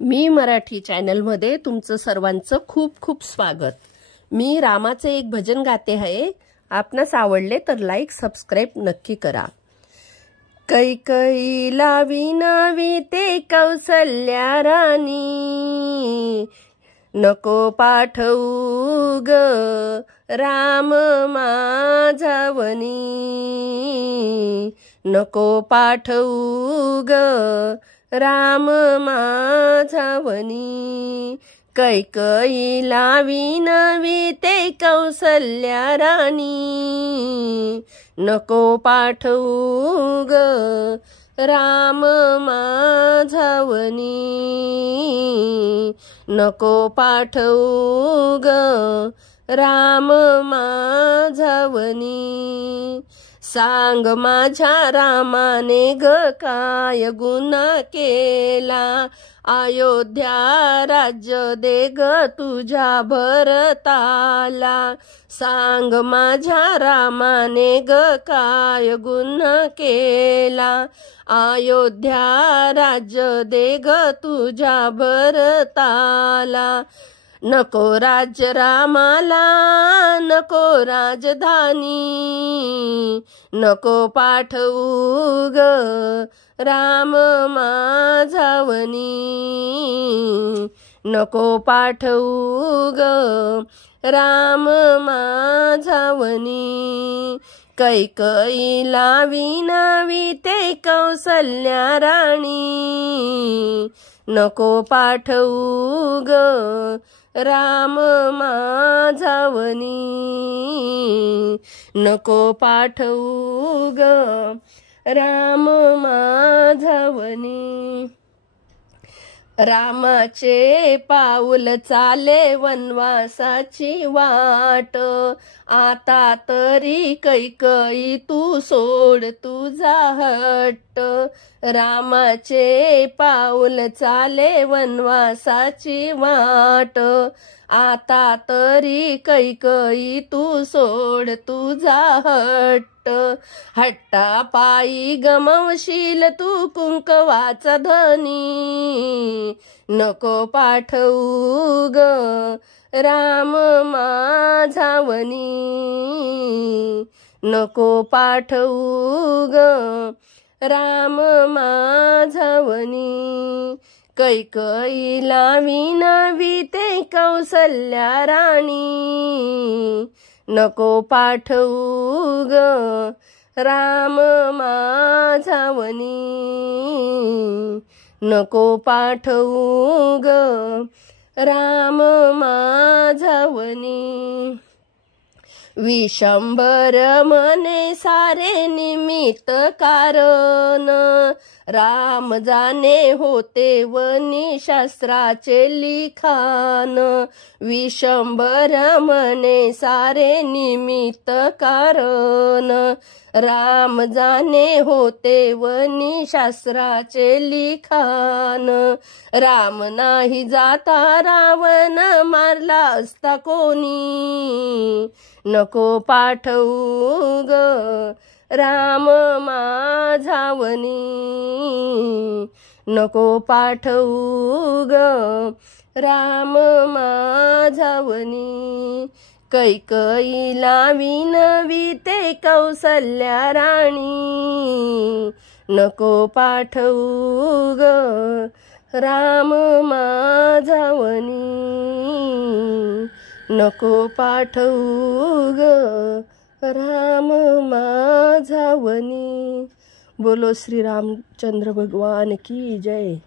मी मराठी चॅनलमध्ये तुमचं सर्वांचं खूप खूप स्वागत। मी रामाचे एक भजन गाते आहे। आपणास आवडले तर लाईक सबस्क्राइब नक्की करा। कैकईला विनावी ते कौसल्या राणी, नको पाठवू ग राम माझावनी, नको पाठवू ग राम माझावनी। कैकईला विनवी ते कौसल्या राणी, नको पाठवू ग राम माझावनी, नको पाठवू ग राम माझावनी। सांग माझ्या रामाने ग काय गुन्हा केला, अयोध्या राज्य दे ग तुझ्या भरताला। सांग माझ्या रामाने ग काय गुन्हा केला, अयोध्या राज्य दे ग तुझ्या भरताला। नको राज्य रामाला, नको राजधानी, नको पाठवू ग राम माझावनी, नको पाठवू ग राम माझावनी। कैकईला विनावी ते कौसल्या राणी, नको पाठवू ग राम माझावनी, नको पाठवू ग राम माझावनी। रामाचे पाऊल चाले वनवासाची वाट, आता तरी कैकई तू सोड तुझा हट्ट। रामाचे पाऊल चाले वनवासाची वाट, आता तरी कैकई तू सोड तुझा हट्ट। हट्टा पायी गमवशील तू कुंकवाचा धनी, नको पाठवू ग राम माझावनी, नको पाठवू ग राम माझावनी। कैकईला विनावी ते कौसल्या राणी, नको पाठवू ग राम माझावनी, नको पाठवू ग राम माझावनी। विशंभर मने सारे निमित्त कारण, राम जाणे होते वनी शास्त्राचे लिखाण। विशंभर मने सारे निमित्त कारण, राम जाणे होते वनी शास्त्राचे लिखाण। राम नाही जाता रावण मारला असता कोणी, नको पाठवू ग राम माझावनी, नको पाठवू ग राम माझावनी। कैकईला विनवी ते कौसल्या राणी, नको पाठवू ग राम माझावनी, नको पाठवू ग राम माझावनी। बोलो श्री रामचंद्र भगवान की जय।